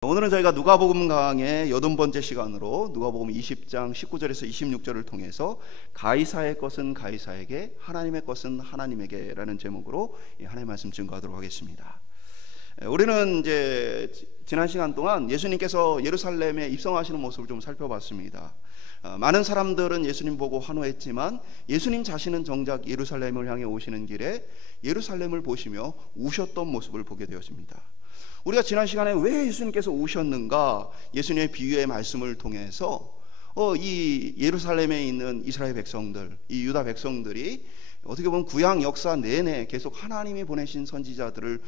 오늘은 저희가 누가복음 강의 80번째 시간으로 누가복음 20장 19절에서 26절을 통해서 가이사의 것은 가이사에게, 하나님의 것은 하나님에게 라는 제목으로 하나님의 말씀 증거하도록 하겠습니다. 우리는 이제 지난 시간 동안 예수님께서 예루살렘에 입성하시는 모습을 좀 살펴봤습니다. 많은 사람들은 예수님 보고 환호했지만 예수님 자신은 정작 예루살렘을 향해 오시는 길에 예루살렘을 보시며 우셨던 모습을 보게 되었습니다. 우리가 지난 시간에 왜 예수님께서 우셨는가, 예수님의 비유의 말씀을 통해서 이 예루살렘에 있는 이스라엘 백성들, 이 유다 백성들이 어떻게 보면 구약 역사 내내 계속 하나님이 보내신 선지자들을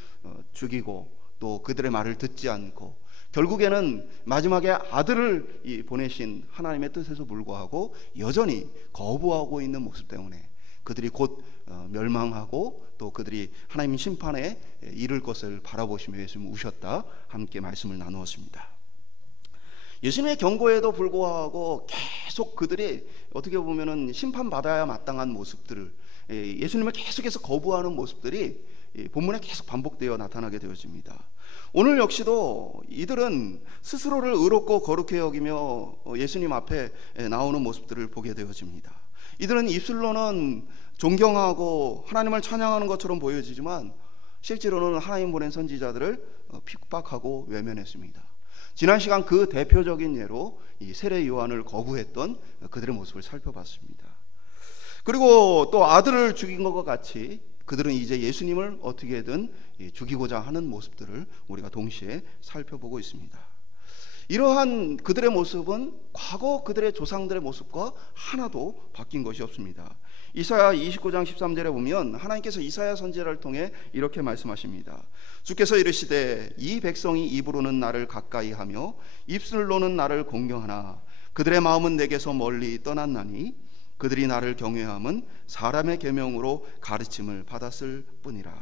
죽이고 또 그들의 말을 듣지 않고 결국에는 마지막에 아들을 보내신 하나님의 뜻에서 불구하고 여전히 거부하고 있는 모습 때문에 그들이 곧 멸망하고 또 그들이 하나님 심판에 이를 것을 바라보시며 예수님 우셨다, 함께 말씀을 나누었습니다. 예수님의 경고에도 불구하고 계속 그들이 어떻게 보면은 심판받아야 마땅한 모습들을, 예수님을 계속해서 거부하는 모습들이 본문에 계속 반복되어 나타나게 되어집니다. 오늘 역시도 이들은 스스로를 의롭고 거룩해 여기며 예수님 앞에 나오는 모습들을 보게 되어집니다. 이들은 입술로는 존경하고 하나님을 찬양하는 것처럼 보여지지만 실제로는 하나님 보낸 선지자들을 핍박하고 외면했습니다. 지난 시간 그 대표적인 예로 이 세례 요한을 거부했던 그들의 모습을 살펴봤습니다. 그리고 또 아들을 죽인 것과 같이 그들은 이제 예수님을 어떻게든 죽이고자 하는 모습들을 우리가 동시에 살펴보고 있습니다. 이러한 그들의 모습은 과거 그들의 조상들의 모습과 하나도 바뀐 것이 없습니다. 이사야 29장 13절에 보면 하나님께서 이사야 선지자를 통해 이렇게 말씀하십니다. 주께서 이르시되 이 백성이 입으로는 나를 가까이 하며 입술로는 나를 공경하나 그들의 마음은 내게서 멀리 떠났나니 그들이 나를 경외함은 사람의 계명으로 가르침을 받았을 뿐이라.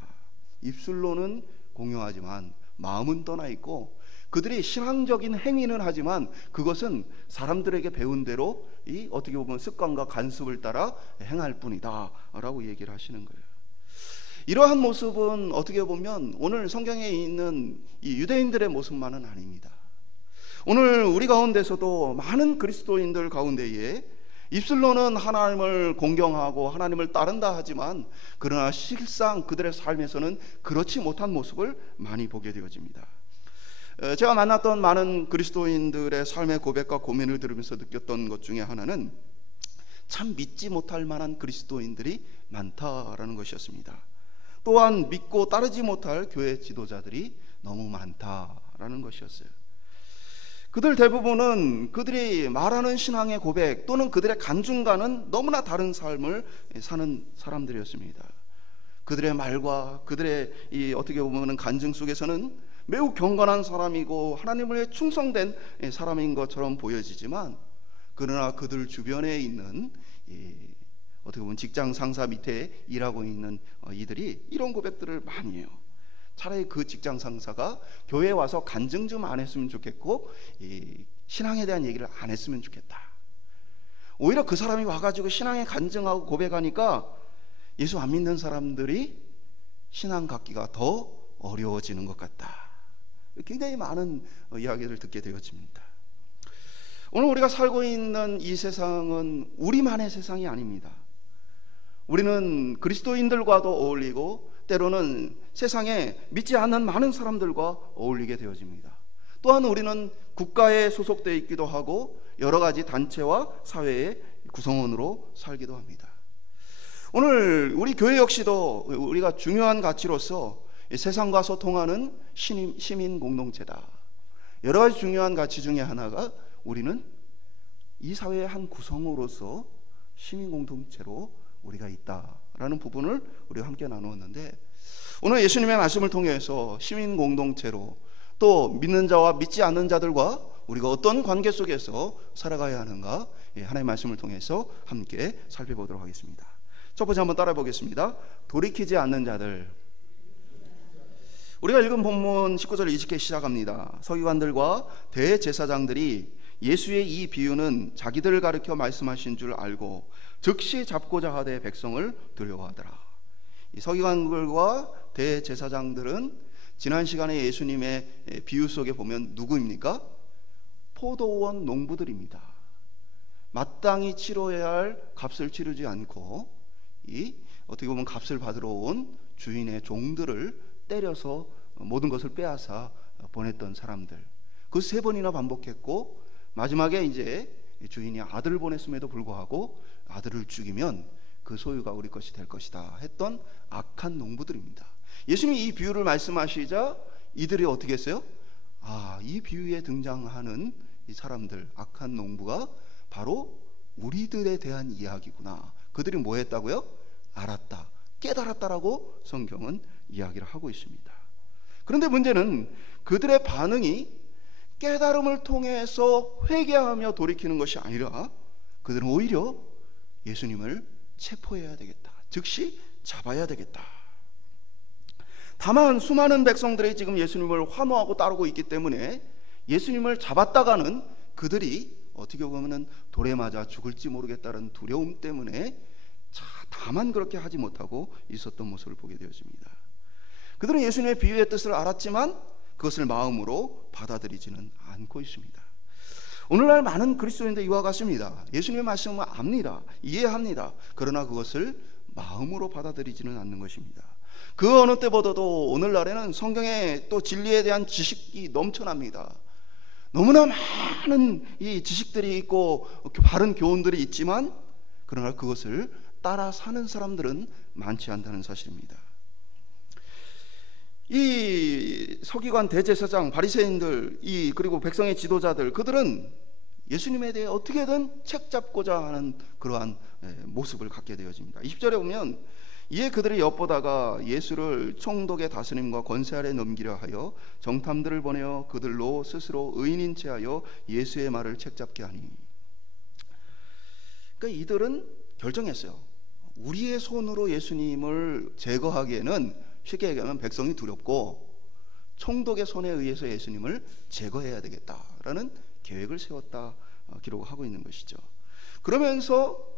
입술로는 공경하지만 마음은 떠나 있고 그들이 신앙적인 행위는 하지만 그것은 사람들에게 배운 대로 이 어떻게 보면 습관과 간습을 따라 행할 뿐이다 라고 얘기를 하시는 거예요. 이러한 모습은 어떻게 보면 오늘 성경에 있는 이 유대인들의 모습만은 아닙니다. 오늘 우리 가운데서도 많은 그리스도인들 가운데에 입술로는 하나님을 공경하고 하나님을 따른다 하지만 그러나 실상 그들의 삶에서는 그렇지 못한 모습을 많이 보게 되어집니다. 제가 만났던 많은 그리스도인들의 삶의 고백과 고민을 들으면서 느꼈던 것 중에 하나는 참 믿지 못할 만한 그리스도인들이 많다라는 것이었습니다. 또한 믿고 따르지 못할 교회 지도자들이 너무 많다라는 것이었어요. 그들 대부분은 그들이 말하는 신앙의 고백 또는 그들의 간증과는 너무나 다른 삶을 사는 사람들이었습니다. 그들의 말과 그들의 이 어떻게 보면 간증 속에서는 매우 경건한 사람이고 하나님을 충성된 사람인 것처럼 보여지지만 그러나 그들 주변에 있는 어떻게 보면 직장 상사 밑에 일하고 있는 이들이 이런 고백들을 많이 해요. 차라리 그 직장 상사가 교회에 와서 간증 좀 안 했으면 좋겠고 신앙에 대한 얘기를 안 했으면 좋겠다. 오히려 그 사람이 와가지고 신앙에 간증하고 고백하니까 예수 안 믿는 사람들이 신앙 갖기가 더 어려워지는 것 같다. 굉장히 많은 이야기를 듣게 되어집니다. 오늘 우리가 살고 있는 이 세상은 우리만의 세상이 아닙니다. 우리는 그리스도인들과도 어울리고 때로는 세상에 믿지 않는 많은 사람들과 어울리게 되어집니다. 또한 우리는 국가에 소속되어 있기도 하고 여러 가지 단체와 사회의 구성원으로 살기도 합니다. 오늘 우리 교회 역시도 우리가 중요한 가치로서 세상과 소통하는 시민 공동체다. 여러 가지 중요한 가치 중에 하나가 우리는 이 사회의 한 구성으로서 시민 공동체로 우리가 있다라는 부분을 우리가 함께 나누었는데 오늘 예수님의 말씀을 통해서 시민 공동체로 또 믿는 자와 믿지 않는 자들과 우리가 어떤 관계 속에서 살아가야 하는가 하나님의 말씀을 통해서 함께 살펴보도록 하겠습니다. 첫 번째 한번 따라해 보겠습니다. 돌이키지 않는 자들. 우리가 읽은 본문 19절 20개 시작합니다. 서기관들과 대제사장들이 예수의 이 비유는 자기들을 가리켜 말씀하신 줄 알고 즉시 잡고자 하되 백성을 두려워하더라. 이 서기관들과 대제사장들은 지난 시간에 예수님의 비유 속에 보면 누구입니까? 포도원 농부들입니다. 마땅히 치러야 할 값을 치르지 않고 어떻게 보면 값을 받으러 온 주인의 종들을 때려서 모든 것을 빼앗아 보냈던 사람들. 그 3번이나 반복했고, 마지막에 이제 주인이 아들을 보냈음에도 불구하고 아들을 죽이면 그 소유가 우리 것이 될 것이다 했던 악한 농부들입니다. 예수님이 이 비유를 말씀하시자 이들이 어떻게 했어요? 이 비유에 등장하는 이 사람들, 악한 농부가 바로 우리들에 대한 이야기구나. 그들이 뭐 했다고요? 알았다, 깨달았다라고 성경은 이야기를 하고 있습니다. 그런데 문제는 그들의 반응이 깨달음을 통해서 회개하며 돌이키는 것이 아니라 그들은 오히려 예수님을 체포해야 되겠다, 즉시 잡아야 되겠다. 다만 수많은 백성들이 지금 예수님을 환호하고 따르고 있기 때문에 예수님을 잡았다가는 그들이 어떻게 보면 돌에 맞아 죽을지 모르겠다는 두려움 때문에 다만 그렇게 하지 못하고 있었던 모습을 보게 되어집니다. 그들은 예수님의 비유의 뜻을 알았지만 그것을 마음으로 받아들이지는 않고 있습니다. 오늘날 많은 그리스도인들 이와 같습니다. 예수님의 말씀을 압니다, 이해합니다. 그러나 그것을 마음으로 받아들이지는 않는 것입니다. 그 어느 때보다도 오늘날에는 성경의 또 진리에 대한 지식이 넘쳐납니다. 너무나 많은 이 지식들이 있고 바른 교훈들이 있지만 그러나 그것을 따라 사는 사람들은 많지 않다는 사실입니다. 이 서기관, 대제사장, 바리새인들, 그리고 백성의 지도자들, 그들은 예수님에 대해 어떻게든 책 잡고자 하는 그러한 모습을 갖게 되어집니다. 20절에 보면 이에 그들이 엿보다가 예수를 총독의 다스림과 권세 아래 넘기려 하여 정탐들을 보내어 그들로 스스로 의인인 체하여 예수의 말을 책잡게 하니. 그러니까 이들은 결정했어요. 우리의 손으로 예수님을 제거하기에는 쉽게 얘기하면 백성이 두렵고 총독의 손에 의해서 예수님을 제거해야 되겠다라는 계획을 세웠다 기록하고 있는 것이죠. 그러면서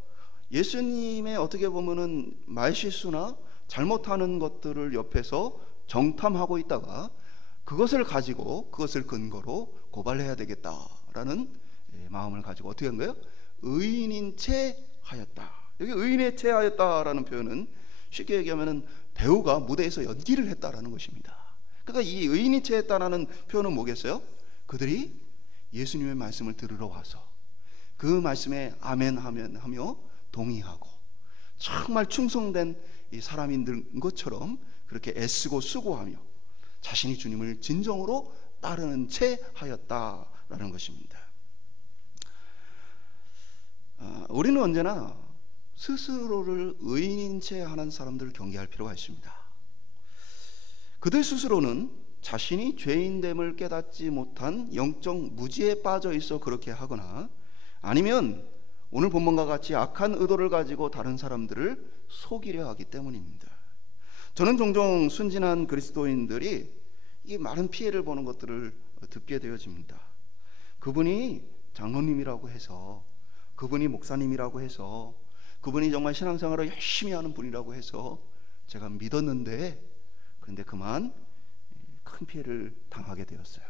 예수님의 어떻게 보면은 말실수나 잘못하는 것들을 옆에서 정탐하고 있다가 그것을 가지고 그것을 근거로 고발해야 되겠다라는 마음을 가지고 어떻게 한 거예요? 의인인 채 하였다. 여기 의인의 채 하였다라는 표현은 쉽게 얘기하면은 배우가 무대에서 연기를 했다라는 것입니다. 그러니까 이 의인인 채 했다라는 표현은 뭐겠어요? 그들이 예수님의 말씀을 들으러 와서 그 말씀에 아멘 하며 동의하고 정말 충성된 이 사람인 것처럼 그렇게 애쓰고 수고하며 자신이 주님을 진정으로 따르는 채 하였다라는 것입니다. 우리는 언제나 스스로를 의인인 채 하는 사람들을 경계할 필요가 있습니다. 그들 스스로는 자신이 죄인됨을 깨닫지 못한 영적 무지에 빠져 있어 그렇게 하거나 아니면 오늘 본문과 같이 악한 의도를 가지고 다른 사람들을 속이려 하기 때문입니다. 저는 종종 순진한 그리스도인들이 이 많은 피해를 보는 것들을 듣게 되어집니다. 그분이 장로님이라고 해서, 그분이 목사님이라고 해서, 그분이 정말 신앙생활을 열심히 하는 분이라고 해서 제가 믿었는데 그런데 그만 큰 피해를 당하게 되었어요.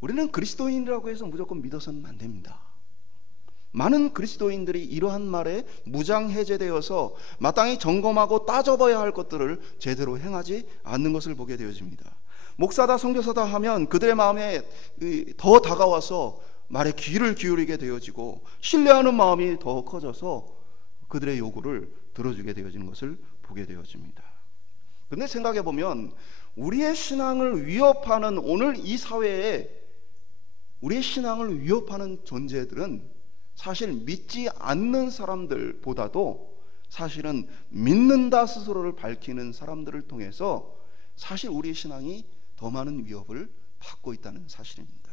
우리는 그리스도인이라고 해서 무조건 믿어서는 안 됩니다. 많은 그리스도인들이 이러한 말에 무장해제되어서 마땅히 점검하고 따져봐야 할 것들을 제대로 행하지 않는 것을 보게 되어집니다. 목사다 선교사다 하면 그들의 마음에 더 다가와서 말에 귀를 기울이게 되어지고 신뢰하는 마음이 더 커져서 그들의 요구를 들어주게 되어지는 것을 보게 되어집니다. 그런데 생각해 보면 우리의 신앙을 위협하는 오늘 이 사회에 우리의 신앙을 위협하는 존재들은 사실 믿지 않는 사람들보다도 사실은 믿는다 스스로를 밝히는 사람들을 통해서 사실 우리의 신앙이 더 많은 위협을 받고 있다는 사실입니다.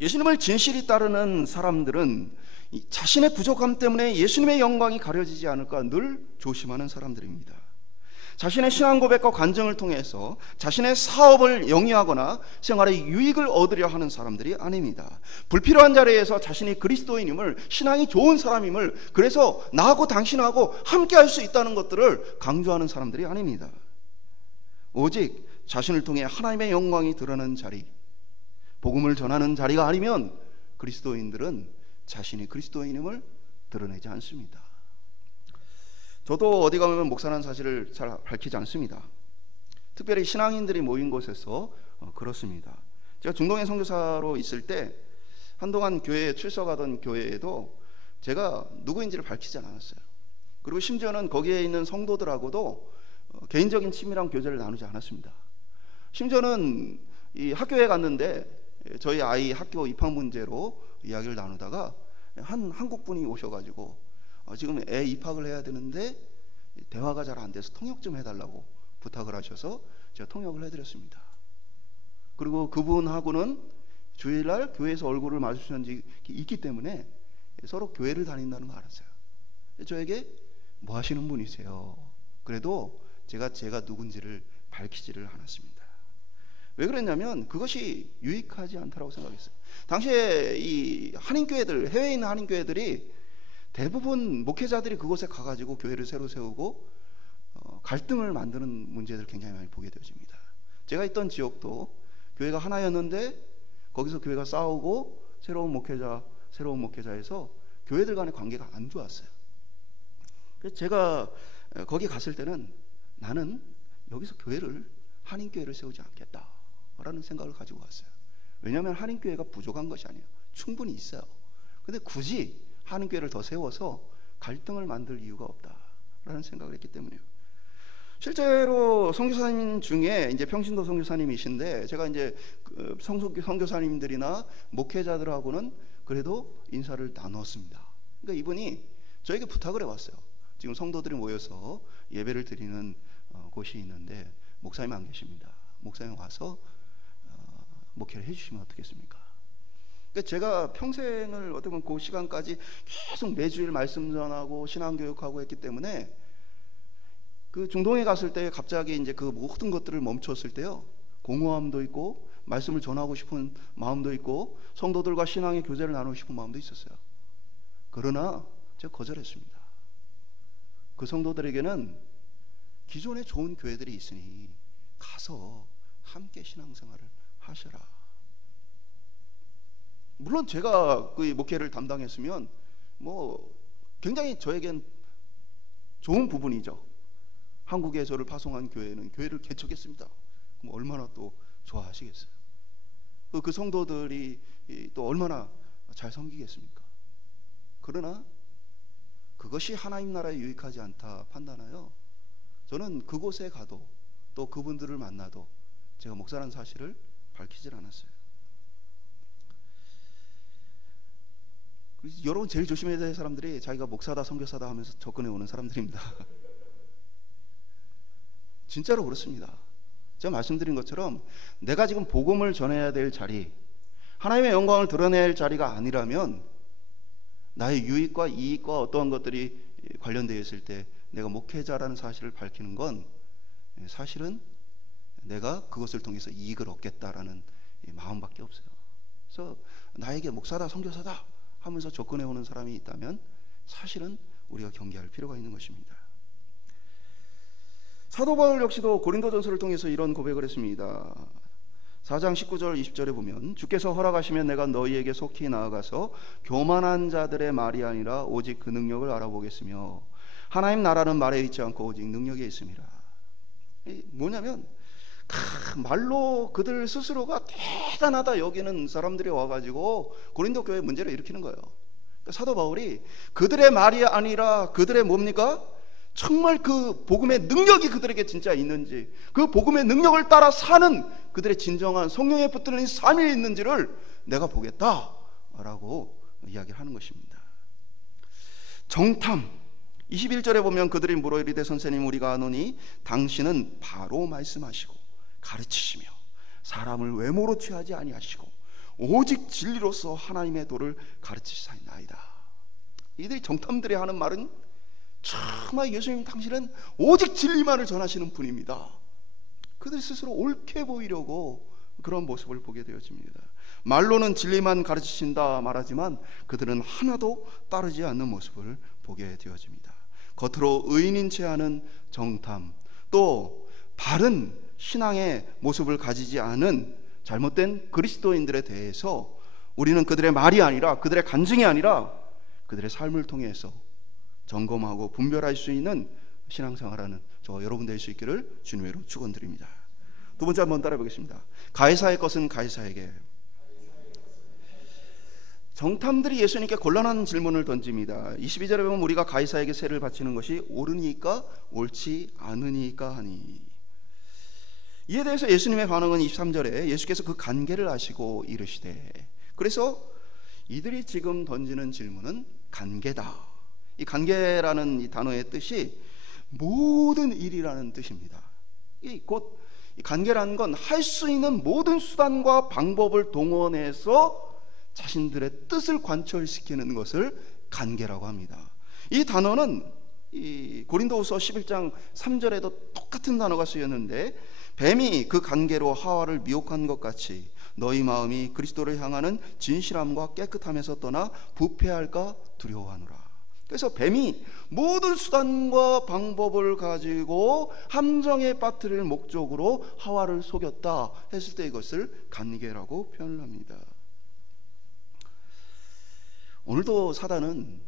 예수님을 진실히 따르는 사람들은 자신의 부족함 때문에 예수님의 영광이 가려지지 않을까 늘 조심하는 사람들입니다. 자신의 신앙 고백과 간증을 통해서 자신의 사업을 영위하거나 생활의 유익을 얻으려 하는 사람들이 아닙니다. 불필요한 자리에서 자신이 그리스도인임을, 신앙이 좋은 사람임을, 그래서 나하고 당신하고 함께 할 수 있다는 것들을 강조하는 사람들이 아닙니다. 오직 자신을 통해 하나님의 영광이 드러나는 자리, 복음을 전하는 자리가 아니면 그리스도인들은 자신이 그리스도인임을 드러내지 않습니다. 저도 어디 가면 목사라는 사실을 잘 밝히지 않습니다. 특별히 신앙인들이 모인 곳에서 그렇습니다. 제가 중동의 선교사로 있을 때 한동안 교회에 출석하던 교회에도 제가 누구인지를 밝히지 않았어요. 그리고 심지어는 거기에 있는 성도들하고도 개인적인 친밀한 교제를 나누지 않았습니다. 심지어는 이 학교에 갔는데 저희 아이 학교 입학 문제로 이야기를 나누다가 한 한국분이 오셔가지고 지금 애 입학을 해야 되는데 대화가 잘 안 돼서 통역 좀 해달라고 부탁을 하셔서 제가 통역을 해드렸습니다. 그리고 그분하고는 주일날 교회에서 얼굴을 마주치는 적이 있기 때문에 서로 교회를 다닌다는 거 알았어요. 저에게 뭐 하시는 분이세요? 그래도 제가 누군지를 밝히지를 않았습니다. 왜 그랬냐면 그것이 유익하지 않다고 생각했어요. 당시에 이 한인교회들, 해외에 있는 한인교회들이 대부분 목회자들이 그곳에 가가지고 교회를 새로 세우고 갈등을 만드는 문제들을 굉장히 많이 보게 되어집니다. 제가 있던 지역도 교회가 하나였는데 거기서 교회가 싸우고 새로운 목회자에서 교회들 간의 관계가 안 좋았어요. 그래서 제가 거기 갔을 때는 나는 여기서 한인교회를 세우지 않겠다라는 생각을 가지고 왔어요. 왜냐하면 한인교회가 부족한 것이 아니에요. 충분히 있어요. 근데 굳이 한인교회를 더 세워서 갈등을 만들 이유가 없다라는 생각을 했기 때문에요. 실제로 선교사님 중에 이제 평신도 선교사님이신데 제가 이제 선교사님들이나 목회자들하고는 그래도 인사를 나눴습니다. 그러니까 이분이 저에게 부탁을 해왔어요. 지금 성도들이 모여서 예배를 드리는 곳이 있는데 목사님 안 계십니다. 목사님 와서 목회를 해주시면 어떻겠습니까? 그러니까 제가 평생을 어떻게 보면 그 시간까지 계속 매주일 말씀 전하고 신앙교육하고 했기 때문에 그 중동에 갔을 때 갑자기 이제 그 모든 것들을 멈췄을 때요, 공허함도 있고 말씀을 전하고 싶은 마음도 있고 성도들과 신앙의 교제를 나누고 싶은 마음도 있었어요. 그러나 제가 거절했습니다. 그 성도들에게는 기존에 좋은 교회들이 있으니 가서 함께 신앙생활을 하셔라. 물론 제가 그 목회를 담당했으면 뭐 굉장히 저에겐 좋은 부분이죠. 한국에 저를 파송한 교회는 교회를 개척했습니다. 그럼 얼마나 또 좋아하시겠어요. 그 성도들이 또 얼마나 잘 섬기겠습니까? 그러나 그것이 하나님 나라에 유익하지 않다 판단하여 저는 그곳에 가도 또 그분들을 만나도 제가 목사라는 사실을 밝히질 않았어요. 여러분 제일 조심해야 될 사람들이 자기가 목사다 선교사다 하면서 접근해 오는 사람들입니다. 진짜로 그렇습니다. 제가 말씀드린 것처럼 내가 지금 복음을 전해야 될 자리, 하나님의 영광을 드러내야 할 자리가 아니라면 나의 유익과 이익과 어떠한 것들이 관련되어 있을 때 내가 목회자라는 사실을 밝히는 건 사실은 내가 그것을 통해서 이익을 얻겠다라는 마음밖에 없어요. 그래서 나에게 목사다 선교사다 하면서 접근해 오는 사람이 있다면 사실은 우리가 경계할 필요가 있는 것입니다. 사도 바울 역시도 고린도전서를 통해서 이런 고백을 했습니다. 4장 19절 20절에 보면 주께서 허락하시면 내가 너희에게 속히 나아가서 교만한 자들의 말이 아니라 오직 그 능력을 알아보겠으며 하나님 나라는 말에 있지 않고 오직 능력에 있습니다. 뭐냐면 말로 그들 스스로가 대단하다 여기는 사람들이 와가지고 고린도 교회 문제를 일으키는 거예요. 그러니까 사도 바울이 그들의 말이 아니라 그들의 뭡니까? 정말 그 복음의 능력이 그들에게 진짜 있는지, 그 복음의 능력을 따라 사는 그들의 진정한 성령에 붙드는 삶이 있는지를 내가 보겠다라고 이야기를 하는 것입니다. 정탐 21절에 보면 그들이 물어 이르되 선생님 우리가 아노니 당신은 바로 말씀하시고 가르치시며 사람을 외모로 취하지 아니하시고 오직 진리로서 하나님의 도를 가르치시나이다. 이들이 정탐들이 하는 말은 정말 예수님 당신은 오직 진리만을 전하시는 분입니다. 그들 스스로 옳게 보이려고 그런 모습을 보게 되어집니다. 말로는 진리만 가르치신다 말하지만 그들은 하나도 따르지 않는 모습을 보게 되어집니다. 겉으로 의인인 채 하는 정탐, 또 바른 신앙의 모습을 가지지 않은 잘못된 그리스도인들에 대해서 우리는 그들의 말이 아니라, 그들의 간증이 아니라 그들의 삶을 통해서 점검하고 분별할 수 있는 신앙생활하는 저 여러분 될 수 있기를 주님의 이름으로 축원드립니다. 두 번째 한번 따라해 보겠습니다. 가이사의 것은 가이사에게. 정탐들이 예수님께 곤란한 질문을 던집니다. 22절에 보면 우리가 가이사에게 세를 바치는 것이 옳으니까 옳지 않으니까 하니. 이에 대해서 예수님의 반응은 23절에 예수께서 그 관계를 아시고 이르시되. 그래서 이들이 지금 던지는 질문은 관계다. 이 관계라는 이 단어의 뜻이 모든 일이라는 뜻입니다. 곧 관계라는 건 할 수 있는 모든 수단과 방법을 동원해서 자신들의 뜻을 관철시키는 것을 관계라고 합니다. 이 단어는 이 고린도후서 11장 3절에도 똑같은 단어가 쓰였는데, 뱀이 그 관계로 하와를 미혹한 것 같이 너희 마음이 그리스도를 향하는 진실함과 깨끗함에서 떠나 부패할까 두려워하노라. 그래서 뱀이 모든 수단과 방법을 가지고 함정에 빠뜨릴 목적으로 하와를 속였다 했을 때 이것을 관계라고 표현을 합니다. 오늘도 사단은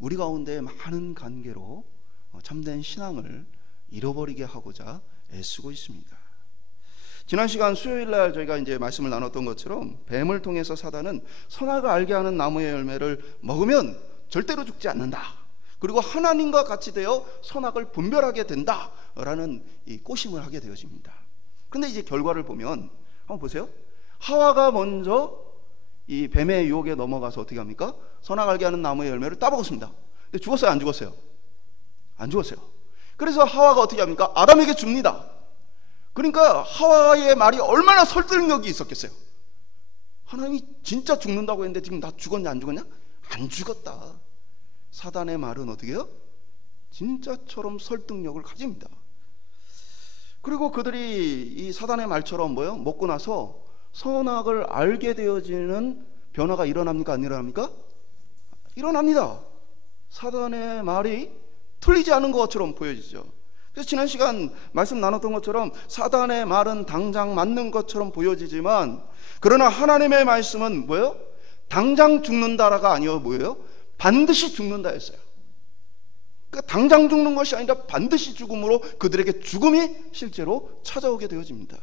우리 가운데 많은 관계로 참된 신앙을 잃어버리게 하고자 애쓰고 있습니다. 지난 시간 수요일날 저희가 이제 말씀을 나눴던 것처럼 뱀을 통해서 사단은 선악을 알게 하는 나무의 열매를 먹으면 절대로 죽지 않는다, 그리고 하나님과 같이 되어 선악을 분별하게 된다라는 이 꼬심을 하게 되어집니다. 그런데 이제 결과를 보면 한번 보세요. 하와가 먼저 이 뱀의 유혹에 넘어가서 어떻게 합니까? 선악 알게 하는 나무의 열매를 따먹었습니다. 근데 죽었어요? 안 죽었어요? 안 죽었어요. 그래서 하와가 어떻게 합니까? 아담에게 줍니다. 그러니까 하와의 말이 얼마나 설득력이 있었겠어요. 하나님이 진짜 죽는다고 했는데 지금 나 죽었냐 안 죽었냐? 안 죽었다. 사단의 말은 어떻게 해요? 진짜처럼 설득력을 가집니다. 그리고 그들이 이 사단의 말처럼 뭐요? 먹고 나서 선악을 알게 되어지는 변화가 일어납니까? 안 일어납니까? 일어납니다. 사단의 말이 틀리지 않은 것처럼 보여지죠. 그래서 지난 시간 말씀 나눴던 것처럼 사단의 말은 당장 맞는 것처럼 보여지지만, 그러나 하나님의 말씀은 뭐예요? 당장 죽는다라가 아니요 뭐예요? 반드시 죽는다였어요. 그러니까 당장 죽는 것이 아니라 반드시 죽음으로 그들에게 죽음이 실제로 찾아오게 되어집니다.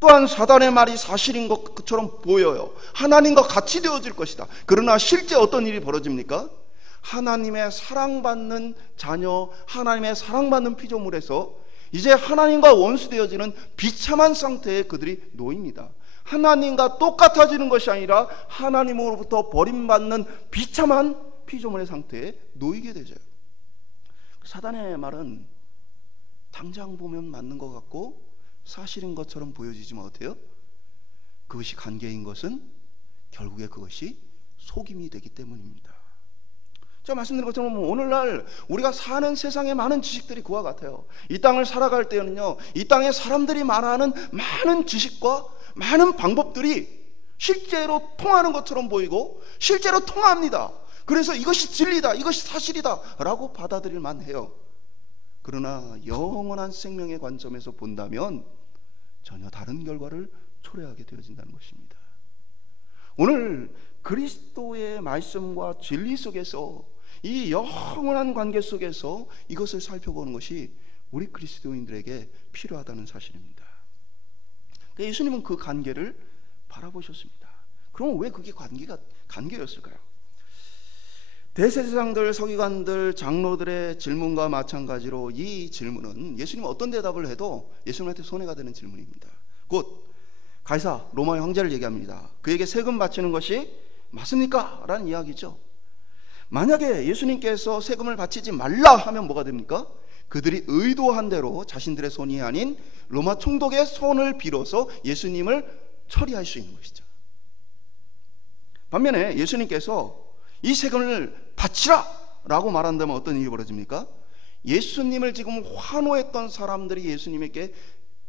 또한 사단의 말이 사실인 것처럼 보여요. 하나님과 같이 되어질 것이다. 그러나 실제 어떤 일이 벌어집니까? 하나님의 사랑받는 자녀, 하나님의 사랑받는 피조물에서 이제 하나님과 원수되어지는 비참한 상태에 그들이 놓입니다. 하나님과 똑같아지는 것이 아니라 하나님으로부터 버림받는 비참한 피조물의 상태에 놓이게 되죠. 사단의 말은 당장 보면 맞는 것 같고 사실인 것처럼 보여지지만 어때요? 그것이 관계인 것은 결국에 그것이 속임이 되기 때문입니다. 제가 말씀드린 것처럼 오늘날 우리가 사는 세상의 많은 지식들이 그와 같아요. 이 땅을 살아갈 때는요, 이 땅에 사람들이 말하는 많은 지식과 많은 방법들이 실제로 통하는 것처럼 보이고 실제로 통합니다. 그래서 이것이 진리다, 이것이 사실이다 라고 받아들일 만해요. 그러나 영원한 생명의 관점에서 본다면 전혀 다른 결과를 초래하게 되어진다는 것입니다. 오늘 그리스도의 말씀과 진리 속에서, 이 영원한 관계 속에서 이것을 살펴보는 것이 우리 그리스도인들에게 필요하다는 사실입니다. 예수님은 그 관계를 바라보셨습니다. 그럼 왜 그게 관계였을까요? 대제사장들, 서기관들, 장로들의 질문과 마찬가지로 이 질문은 예수님은 어떤 대답을 해도 예수님한테 손해가 되는 질문입니다. 곧 가이사 로마의 황제를 얘기합니다. 그에게 세금 바치는 것이 맞습니까? 라는 이야기죠. 만약에 예수님께서 세금을 바치지 말라 하면 뭐가 됩니까? 그들이 의도한 대로 자신들의 손이 아닌 로마 총독의 손을 빌어서 예수님을 처리할 수 있는 것이죠. 반면에 예수님께서 이 세금을 바치라 라고 말한다면 어떤 일이 벌어집니까? 예수님을 지금 환호했던 사람들이 예수님에게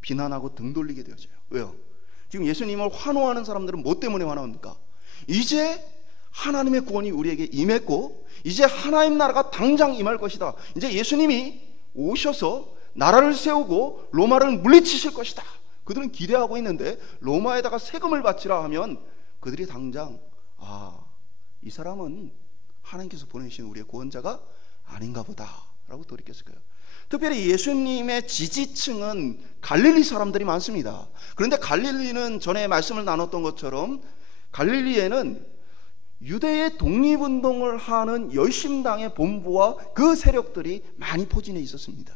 비난하고 등 돌리게 되어져요. 왜요? 지금 예수님을 환호하는 사람들은 뭐 때문에 환호합니까? 이제 하나님의 구원이 우리에게 임했고 이제 하나님 나라가 당장 임할 것이다. 이제 예수님이 오셔서 나라를 세우고 로마를 물리치실 것이다. 그들은 기대하고 있는데 로마에다가 세금을 바치라 하면 그들이 당장 이 사람은 하나님께서 보내신 우리의 구원자가 아닌가 보다 라고 돌이켰을 거예요. 특별히 예수님의 지지층은 갈릴리 사람들이 많습니다. 그런데 갈릴리는 전에 말씀을 나눴던 것처럼 갈릴리에는 유대의 독립운동을 하는 열심당의 본부와 그 세력들이 많이 포진해 있었습니다.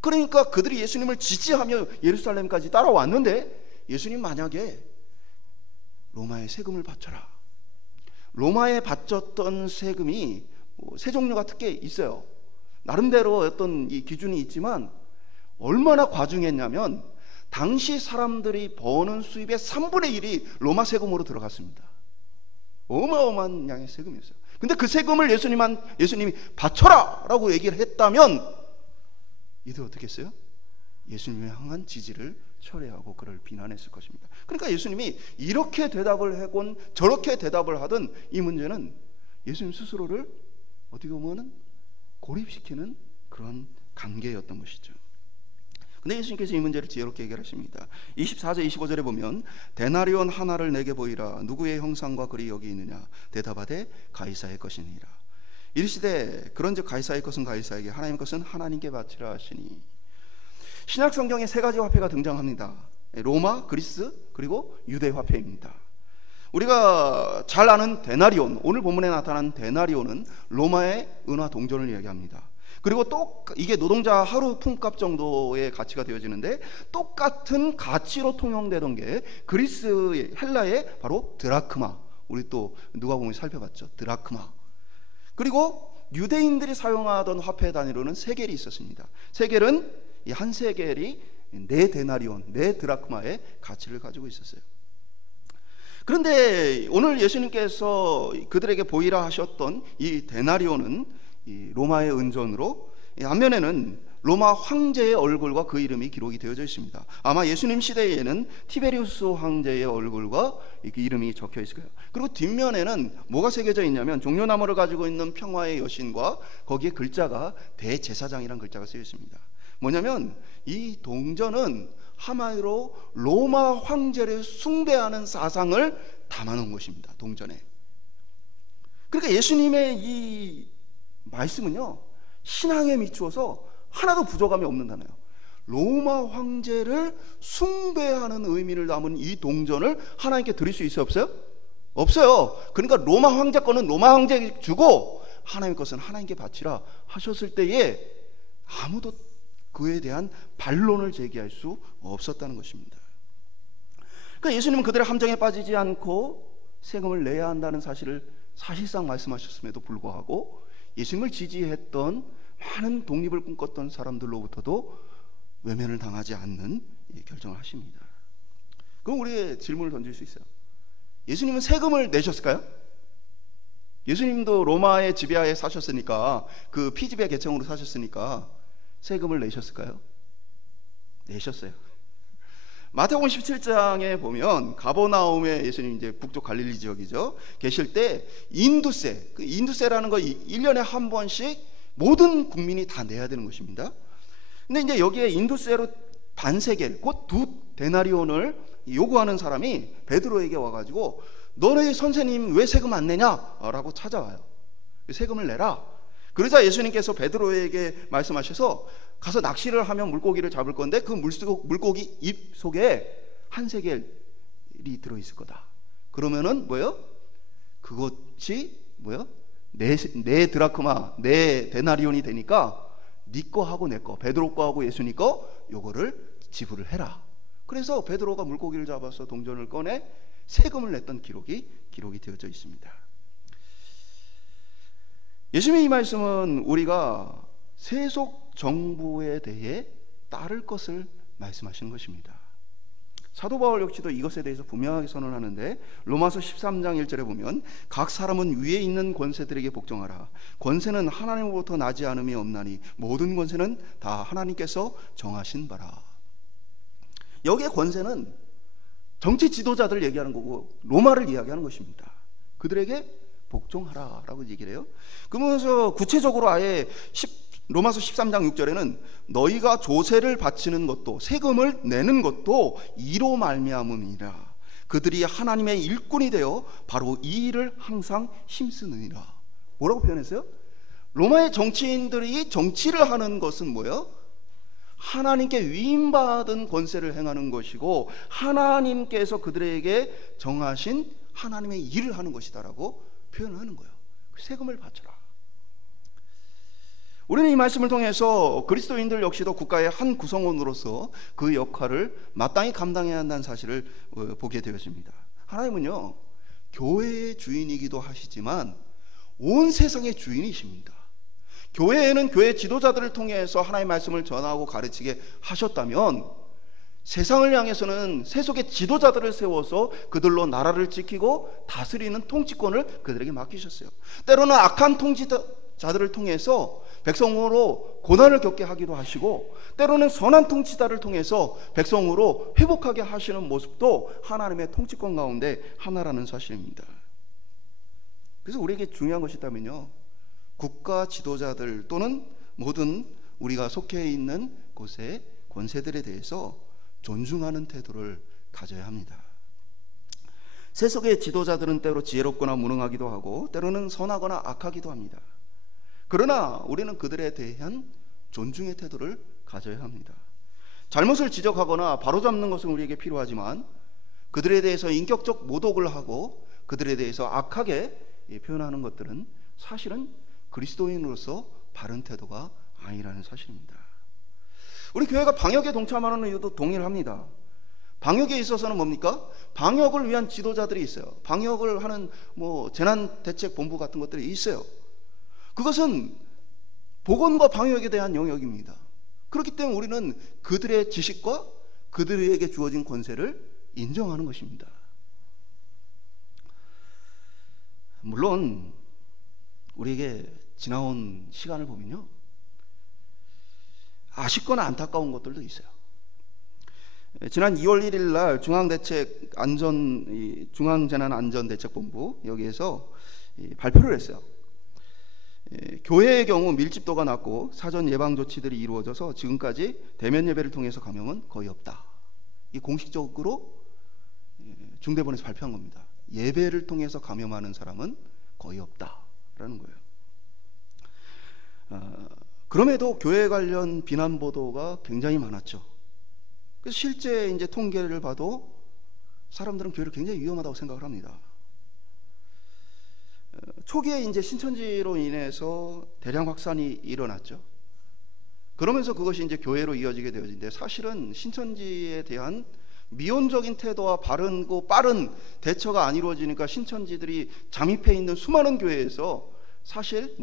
그러니까 그들이 예수님을 지지하며 예루살렘까지 따라왔는데 예수님 만약에 로마에 세금을 바쳐라. 로마에 바쳤던 세금이 세 종류가 특히 있어요. 나름대로 어떤 이 기준이 있지만 얼마나 과중했냐면 당시 사람들이 버는 수입의 3분의 1이 로마 세금으로 들어갔습니다. 어마어마한 양의 세금이었어요. 근데 그 세금을 예수님이 바쳐라 라고 얘기를 했다면 이들 어떻게 했어요? 예수님을 향한 지지를 철회하고 그를 비난했을 것입니다. 그러니까 예수님이 이렇게 대답을 하건 저렇게 대답을 하든 이 문제는 예수님 스스로를 어떻게 보면 고립시키는 그런 관계였던 것이죠. 근데 예수님께서 이 문제를 지혜롭게 해결하십니다. 24절 25절에 보면 데나리온 하나를 내게 보이라. 누구의 형상과 글이 여기 있느냐. 대답하되 가이사의 것이니라. 이르시되 그런즉 가이사의 것은 가이사에게 하나님의 것은 하나님께 바치라 하시니. 신약 성경에 세 가지 화폐가 등장합니다. 로마, 그리스, 그리고 유대 화폐입니다. 우리가 잘 아는 데나리온, 오늘 본문에 나타난 데나리온은 로마의 은화 동전을 이야기합니다. 그리고 또 이게 노동자 하루 품값 정도의 가치가 되어지는데 똑같은 가치로 통용되던 게 그리스 헬라의 바로 드라크마. 우리 또 누가복음에 살펴봤죠. 드라크마. 그리고 유대인들이 사용하던 화폐 단위로는 세겔이 있었습니다. 세겔은 이 한 세겔이 4데나리온, 4드라크마의 가치를 가지고 있었어요. 그런데 오늘 예수님께서 그들에게 보이라 하셨던 이 데나리온은 이 로마의 은전으로, 앞면에는 로마 황제의 얼굴과 그 이름이 기록이 되어져 있습니다. 아마 예수님 시대에는 티베리우스 황제의 얼굴과 그 이름이 적혀 있을 거예요. 그리고 뒷면에는 뭐가 새겨져 있냐면 종려나무를 가지고 있는 평화의 여신과 거기에 글자가 대제사장이라는 글자가 쓰여 있습니다. 뭐냐면 이 동전은 한마디로 로마 황제를 숭배하는 사상을 담아놓은 것입니다. 동전에. 그러니까 예수님의 이 말씀은요, 신앙에 미추어서 하나도 부족함이 없는 단어예요. 로마 황제를 숭배하는 의미를 담은 이 동전을 하나님께 드릴 수 있어요? 없어요? 없어요. 그러니까 로마 황제 거는 로마 황제에게 주고 하나님 것은 하나님께 바치라 하셨을 때에 아무도 그에 대한 반론을 제기할 수 없었다는 것입니다. 그러니까 예수님은 그들의 함정에 빠지지 않고 세금을 내야 한다는 사실을 사실상 말씀하셨음에도 불구하고 예수님을 지지했던 많은 독립을 꿈꿨던 사람들로부터도 외면을 당하지 않는 결정을 하십니다. 그럼 우리의 질문을 던질 수 있어요. 예수님은 세금을 내셨을까요? 예수님도 로마의 지배하에 사셨으니까, 그 피지배 계층으로 사셨으니까 세금을 내셨을까요? 내셨어요. 마태복음 17장에 보면 가버나움에 예수님 이제 북쪽 갈릴리 지역이죠. 계실 때 인두세, 그 인두세라는 거 1년에 한 번씩 모든 국민이 다 내야 되는 것입니다. 근데 이제 여기에 인두세로 반세겔, 곧 2데나리온을 요구하는 사람이 베드로에게 와가지고 너네 선생님 왜 세금 안 내냐라고 찾아와요. 세금을 내라. 그러자 예수님께서 베드로에게 말씀하셔서 가서 낚시를 하면 물고기를 잡을 건데 그 물고기 입 속에 한 세겔이 들어있을 거다. 그러면은 뭐예요? 그것이 뭐예요? 네 드라크마, 4데나리온이 되니까 네 거하고 내 거, 베드로 거하고 예수님 거 요거를 지불을 해라. 그래서 베드로가 물고기를 잡아서 동전을 꺼내 세금을 냈던 기록이 되어져 있습니다. 예수님의 이 말씀은 우리가 세속 정부에 대해 따를 것을 말씀하시는 것입니다. 사도 바울 역시도 이것에 대해서 분명하게 선언하는데 로마서 13장 1절에 보면 각 사람은 위에 있는 권세들에게 복종하라. 권세는 하나님으로부터 나지 않음이 없나니 모든 권세는 다 하나님께서 정하신 바라. 여기에 권세는 정치 지도자들 얘기하는 거고 로마를 이야기하는 것입니다. 그들에게 복종하라라고 얘기를 해요. 그러면서 구체적으로 아예 로마서 13장 6절에는 너희가 조세를 바치는 것도 세금을 내는 것도 이로 말미암음이라. 그들이 하나님의 일꾼이 되어 바로 이 일을 항상 힘쓰느니라. 뭐라고 표현했어요? 로마의 정치인들이 정치를 하는 것은 뭐예요? 하나님께 위임받은 권세를 행하는 것이고 하나님께서 그들에게 정하신 하나님의 일을 하는 것이다라고 표현하는 거예요. 세금을 바쳐라. 우리는 이 말씀을 통해서 그리스도인들 역시도 국가의 한 구성원으로서 그 역할을 마땅히 감당해야 한다는 사실을 보게 되었습니다. 하나님은요, 교회의 주인이기도 하시지만 온 세상의 주인이십니다. 교회에는 교회 지도자들을 통해서 하나님의 말씀을 전하고 가르치게 하셨다면 세상을 향해서는 세속의 지도자들을 세워서 그들로 나라를 지키고 다스리는 통치권을 그들에게 맡기셨어요. 때로는 악한 통치자들을 통해서 백성으로 고난을 겪게 하기도 하시고 때로는 선한 통치자를 통해서 백성으로 회복하게 하시는 모습도 하나님의 통치권 가운데 하나라는 사실입니다. 그래서 우리에게 중요한 것이 있다면요, 국가 지도자들 또는 모든 우리가 속해 있는 곳의 권세들에 대해서 존중하는 태도를 가져야 합니다. 세속의 지도자들은 때로 지혜롭거나 무능하기도 하고 때로는 선하거나 악하기도 합니다. 그러나 우리는 그들에 대한 존중의 태도를 가져야 합니다. 잘못을 지적하거나 바로잡는 것은 우리에게 필요하지만 그들에 대해서 인격적 모독을 하고 그들에 대해서 악하게 표현하는 것들은 사실은 그리스도인으로서 바른 태도가 아니라는 사실입니다. 우리 교회가 방역에 동참하는 이유도 동일합니다. 방역에 있어서는 뭡니까? 방역을 위한 지도자들이 있어요. 방역을 하는 재난대책본부 같은 것들이 있어요. 그것은 보건과 방역에 대한 영역입니다. 그렇기 때문에 우리는 그들의 지식과 그들에게 주어진 권세를 인정하는 것입니다. 물론 우리에게 지나온 시간을 보면요, 아쉽거나 안타까운 것들도 있어요. 지난 2월 1일 날 중앙재난안전대책본부 여기에서 발표를 했어요. 교회의 경우 밀집도가 낮고 사전 예방 조치들이 이루어져서 지금까지 대면 예배를 통해서 감염은 거의 없다. 이 공식적으로 중대본에서 발표한 겁니다. 예배를 통해서 감염하는 사람은 거의 없다라는 거예요. 그럼에도 교회 관련 비난 보도가 굉장히 많았죠. 그래서 실제 이제 통계를 봐도 사람들은 교회를 굉장히 위험하다고 생각을 합니다. 초기에 이제 신천지로 인해서 대량 확산이 일어났죠. 그러면서 그것이 이제 교회로 이어지게 되어진데 사실은 신천지에 대한 미온적인 태도와 바르고 빠른 대처가 안 이루어지니까 신천지들이 잠입해 있는 수많은 교회에서 사실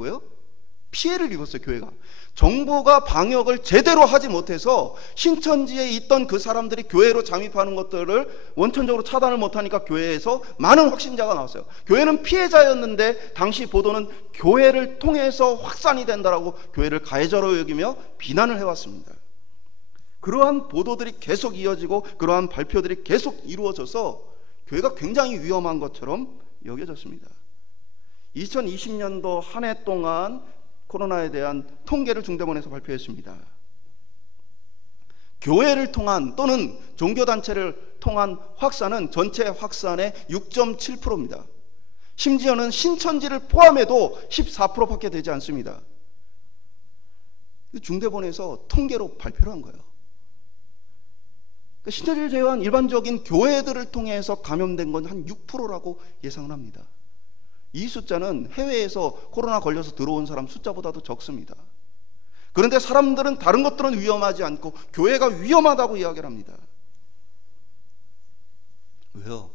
피해를 입었어요. 교회가 정부가 방역을 제대로 하지 못해서 신천지에 있던 그 사람들이 교회로 잠입하는 것들을 원천적으로 차단을 못하니까 교회에서 많은 확신자가 나왔어요. 교회는 피해자였는데 당시 보도는 교회를 통해서 확산이 된다라고 교회를 가해자로 여기며 비난을 해왔습니다. 그러한 보도들이 계속 이어지고 그러한 발표들이 계속 이루어져서 교회가 굉장히 위험한 것처럼 여겨졌습니다. 2020년도 한 해 동안 코로나에 대한 통계를 중대본에서 발표했습니다. 교회를 통한 또는 종교단체를 통한 확산은 전체 확산의 6.7%입니다. 심지어는 신천지를 포함해도 14%밖에 되지 않습니다. 중대본에서 통계로 발표를 한 거예요. 신천지를 제외한 일반적인 교회들을 통해서 감염된 건 한 6%라고 예상을 합니다. 이 숫자는 해외에서 코로나 걸려서 들어온 사람 숫자보다도 적습니다. 그런데 사람들은 다른 것들은 위험하지 않고 교회가 위험하다고 이야기를 합니다. 왜요?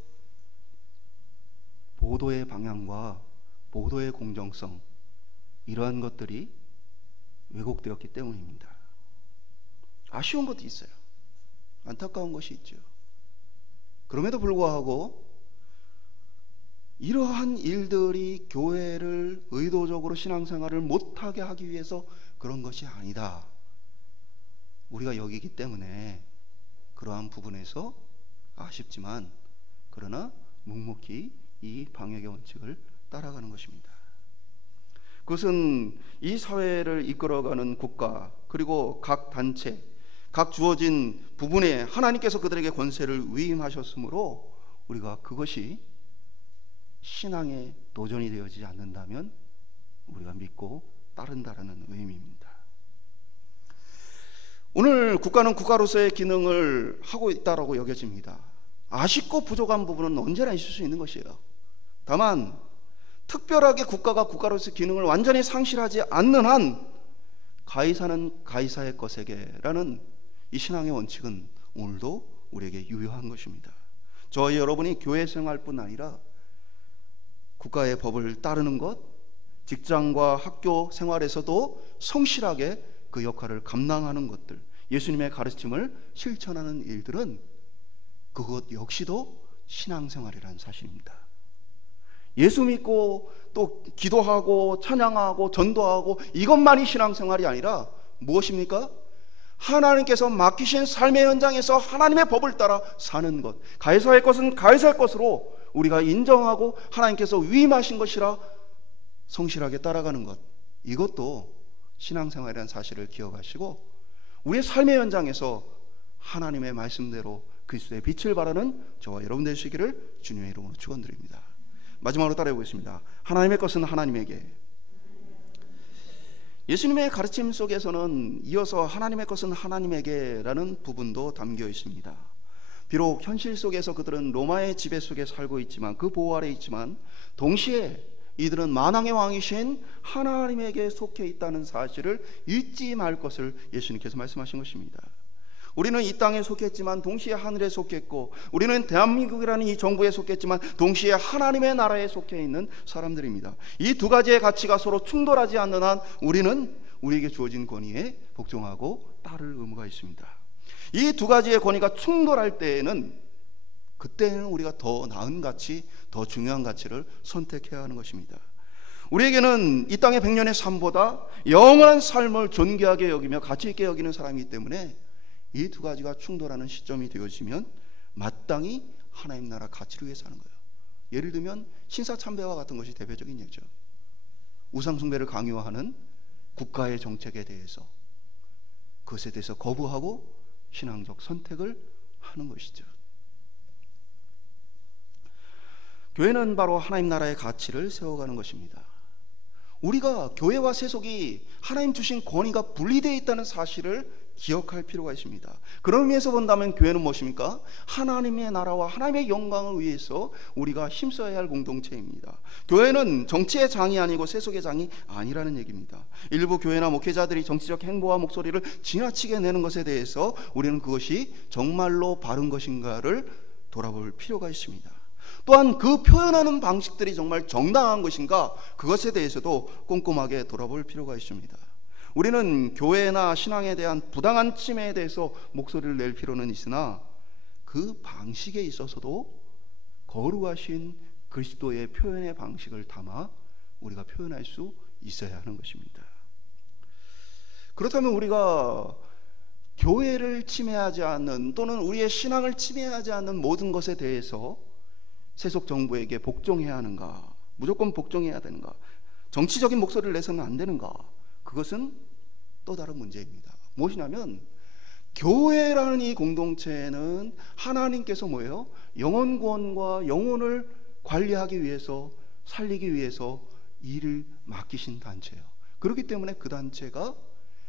보도의 방향과 보도의 공정성, 이러한 것들이 왜곡되었기 때문입니다. 아쉬운 것도 있어요. 안타까운 것이 있죠. 그럼에도 불구하고 이러한 일들이 교회를 의도적으로 신앙생활을 못하게 하기 위해서 그런 것이 아니다, 우리가 여기기 때문에 그러한 부분에서 아쉽지만 그러나 묵묵히 이 방역의 원칙을 따라가는 것입니다. 그것은 이 사회를 이끌어가는 국가, 그리고 각 단체, 각 주어진 부분에 하나님께서 그들에게 권세를 위임하셨으므로 우리가 그것이 신앙의 도전이 되어지지 않는다면 우리가 믿고 따른다라는 의미입니다. 오늘 국가는 국가로서의 기능을 하고 있다라고 여겨집니다. 아쉽고 부족한 부분은 언제나 있을 수 있는 것이에요. 다만 특별하게 국가가 국가로서의 기능을 완전히 상실하지 않는 한 가이사는 가이사의 것에게라는 이 신앙의 원칙은 오늘도 우리에게 유효한 것입니다. 저와 여러분이 교회 생활뿐 아니라 국가의 법을 따르는 것, 직장과 학교 생활에서도 성실하게 그 역할을 감당하는 것들, 예수님의 가르침을 실천하는 일들은 그것 역시도 신앙생활이라는 사실입니다. 예수 믿고 또 기도하고 찬양하고 전도하고 이것만이 신앙생활이 아니라 무엇입니까? 하나님께서 맡기신 삶의 현장에서 하나님의 법을 따라 사는 것, 가이사의 것은 가이사의 것으로 우리가 인정하고 하나님께서 위임하신 것이라 성실하게 따라가는 것, 이것도 신앙생활이라는 사실을 기억하시고 우리의 삶의 현장에서 하나님의 말씀대로 그리스도의 빛을 발하는 저와 여러분 되시기를 주님의 이름으로 축원드립니다. 마지막으로 따라해 보겠습니다. 하나님의 것은 하나님에게. 예수님의 가르침 속에서는 이어서 하나님의 것은 하나님에게라는 부분도 담겨 있습니다. 비록 현실 속에서 그들은 로마의 지배 속에 살고 있지만, 그 보호 아래 있지만, 동시에 이들은 만왕의 왕이신 하나님에게 속해 있다는 사실을 잊지 말 것을 예수님께서 말씀하신 것입니다. 우리는 이 땅에 속했지만 동시에 하늘에 속했고, 우리는 대한민국이라는 이 정부에 속했지만 동시에 하나님의 나라에 속해 있는 사람들입니다. 이 두 가지의 가치가 서로 충돌하지 않는 한 우리는 우리에게 주어진 권위에 복종하고 따를 의무가 있습니다. 이 두 가지의 권위가 충돌할 때에는, 그때는 우리가 더 나은 가치, 더 중요한 가치를 선택해야 하는 것입니다. 우리에게는 이 땅의 100년의 삶보다 영원한 삶을 존귀하게 여기며 가치 있게 여기는 사람이기 때문에 이 두 가지가 충돌하는 시점이 되어지면 마땅히 하나님 나라 가치를 위해 사는 거예요. 예를 들면 신사참배와 같은 것이 대표적인 예죠. 우상숭배를 강요하는 국가의 정책에 대해서, 그것에 대해서 거부하고 신앙적 선택을 하는 것이죠. 교회는 바로 하나님 나라의 가치를 세워가는 것입니다. 우리가 교회와 세속이 하나님 주신 권위가 분리되어 있다는 사실을 기억할 필요가 있습니다. 그런 의미에서 본다면 교회는 무엇입니까? 하나님의 나라와 하나님의 영광을 위해서 우리가 힘써야 할 공동체입니다. 교회는 정치의 장이 아니고 세속의 장이 아니라는 얘기입니다. 일부 교회나 목회자들이 정치적 행보와 목소리를 지나치게 내는 것에 대해서 우리는 그것이 정말로 바른 것인가를 돌아볼 필요가 있습니다. 또한 그 표현하는 방식들이 정말 정당한 것인가, 그것에 대해서도 꼼꼼하게 돌아볼 필요가 있습니다. 우리는 교회나 신앙에 대한 부당한 침해에 대해서 목소리를 낼 필요는 있으나 그 방식에 있어서도 거룩하신 그리스도의 표현의 방식을 담아 우리가 표현할 수 있어야 하는 것입니다. 그렇다면 우리가 교회를 침해하지 않는, 또는 우리의 신앙을 침해하지 않는 모든 것에 대해서 세속 정부에게 복종해야 하는가, 무조건 복종해야 되는가, 정치적인 목소리를 내서는 안 되는가, 그것은 또 다른 문제입니다. 무엇이냐면 교회라는 이 공동체는 하나님께서 뭐예요? 영혼 구원과 영혼을 관리하기 위해서, 살리기 위해서 일을 맡기신 단체예요. 그렇기 때문에 그 단체가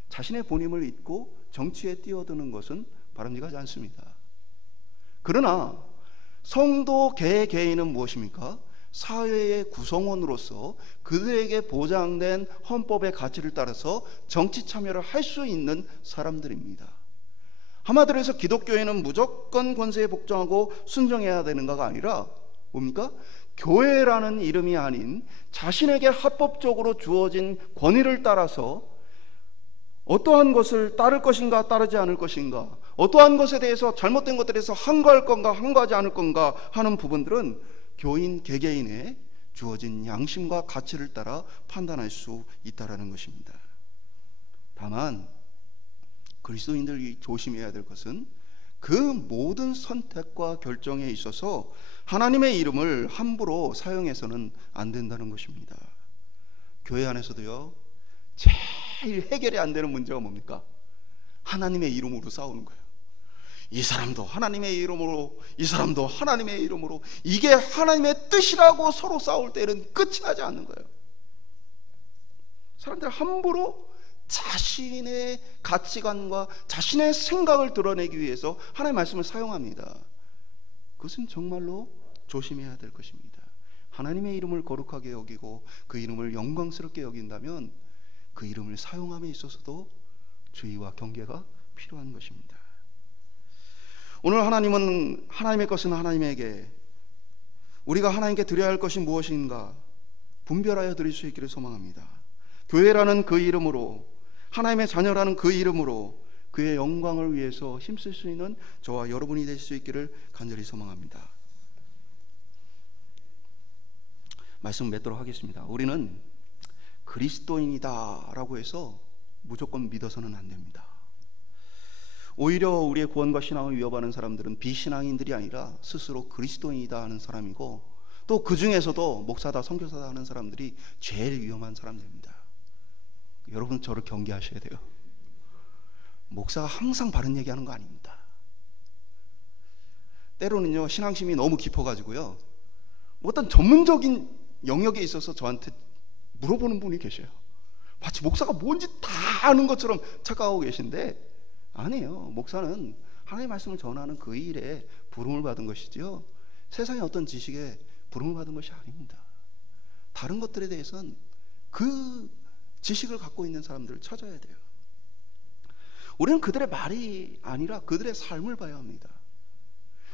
자신의 본임을 잊고 정치에 뛰어드는 것은 바람직하지 않습니다. 그러나 성도 개개인은 무엇입니까? 사회의 구성원으로서 그들에게 보장된 헌법의 가치를 따라서 정치 참여를 할 수 있는 사람들입니다. 한마디로 해서 기독교회는 무조건 권세에 복종하고 순종해야 되는가가 아니라 뭡니까? 교회라는 이름이 아닌 자신에게 합법적으로 주어진 권위를 따라서 어떠한 것을 따를 것인가 따르지 않을 것인가, 어떠한 것에 대해서 잘못된 것들에 대해서 항거할 건가 항거하지 않을 건가 하는 부분들은 교인 개개인의 주어진 양심과 가치를 따라 판단할 수 있다는 것입니다. 다만 그리스도인들이 조심해야 될 것은 그 모든 선택과 결정에 있어서 하나님의 이름을 함부로 사용해서는 안 된다는 것입니다. 교회 안에서도요, 제일 해결이 안 되는 문제가 뭡니까? 하나님의 이름으로 싸우는 거예요. 이 사람도 하나님의 이름으로, 이 사람도 하나님의 이름으로, 이게 하나님의 뜻이라고 서로 싸울 때는 끝이 나지 않는 거예요. 사람들 함부로 자신의 가치관과 자신의 생각을 드러내기 위해서 하나님의 말씀을 사용합니다. 그것은 정말로 조심해야 될 것입니다. 하나님의 이름을 거룩하게 여기고 그 이름을 영광스럽게 여긴다면 그 이름을 사용함에 있어서도 주의와 경계가 필요한 것입니다. 오늘 하나님은 하나님의 것은 하나님에게, 우리가 하나님께 드려야 할 것이 무엇인가 분별하여 드릴 수 있기를 소망합니다. 교회라는 그 이름으로, 하나님의 자녀라는 그 이름으로 그의 영광을 위해서 힘쓸 수 있는 저와 여러분이 될 수 있기를 간절히 소망합니다. 말씀 맺도록 하겠습니다. 우리는 그리스도인이다 라고 해서 무조건 믿어서는 안 됩니다. 오히려 우리의 구원과 신앙을 위협하는 사람들은 비신앙인들이 아니라 스스로 그리스도인이다 하는 사람이고, 또 그 중에서도 목사다 선교사다 하는 사람들이 제일 위험한 사람들입니다. 여러분, 저를 경계하셔야 돼요. 목사가 항상 바른 얘기하는 거 아닙니다. 때로는요, 신앙심이 너무 깊어가지고요, 어떤 전문적인 영역에 있어서 저한테 물어보는 분이 계셔요. 마치 목사가 뭔지 다 아는 것처럼 착각하고 계신데 아니에요. 목사는 하나님의 말씀을 전하는 그 일에 부름을 받은 것이지요, 세상의 어떤 지식에 부름을 받은 것이 아닙니다. 다른 것들에 대해서는 그 지식을 갖고 있는 사람들을 찾아야 돼요. 우리는 그들의 말이 아니라 그들의 삶을 봐야 합니다.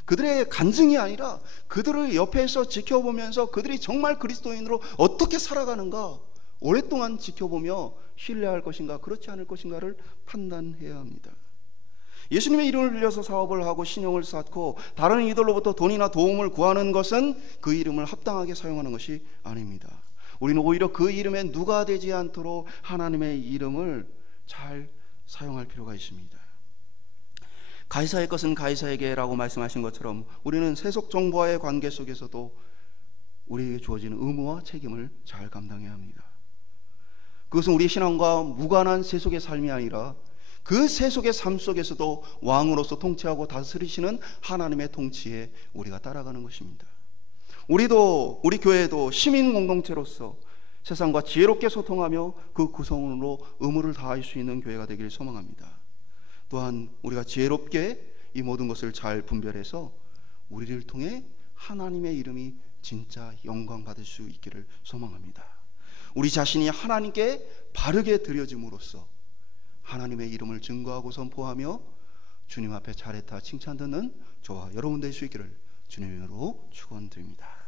그들의 간증이 아니라 그들을 옆에서 지켜보면서 그들이 정말 그리스도인으로 어떻게 살아가는가 오랫동안 지켜보며 신뢰할 것인가 그렇지 않을 것인가를 판단해야 합니다. 예수님의 이름을 빌려서 사업을 하고 신용을 쌓고 다른 이들로부터 돈이나 도움을 구하는 것은 그 이름을 합당하게 사용하는 것이 아닙니다. 우리는 오히려 그 이름에 누가 되지 않도록 하나님의 이름을 잘 사용할 필요가 있습니다. 가이사의 것은 가이사에게 라고 말씀하신 것처럼 우리는 세속 정부와의 관계 속에서도 우리에게 주어지는 의무와 책임을 잘 감당해야 합니다. 그것은 우리 신앙과 무관한 세속의 삶이 아니라 그 세속의 삶 속에서도 왕으로서 통치하고 다스리시는 하나님의 통치에 우리가 따라가는 것입니다. 우리도, 우리 교회도 시민 공동체로서 세상과 지혜롭게 소통하며 그 구성원으로 의무를 다할 수 있는 교회가 되기를 소망합니다. 또한 우리가 지혜롭게 이 모든 것을 잘 분별해서 우리를 통해 하나님의 이름이 진짜 영광 받을 수 있기를 소망합니다. 우리 자신이 하나님께 바르게 드려짐으로써 하나님의 이름을 증거하고 선포하며 주님 앞에 잘했다 칭찬 듣는 저와 여러분 될 수 있기를 주님으로 축원드립니다.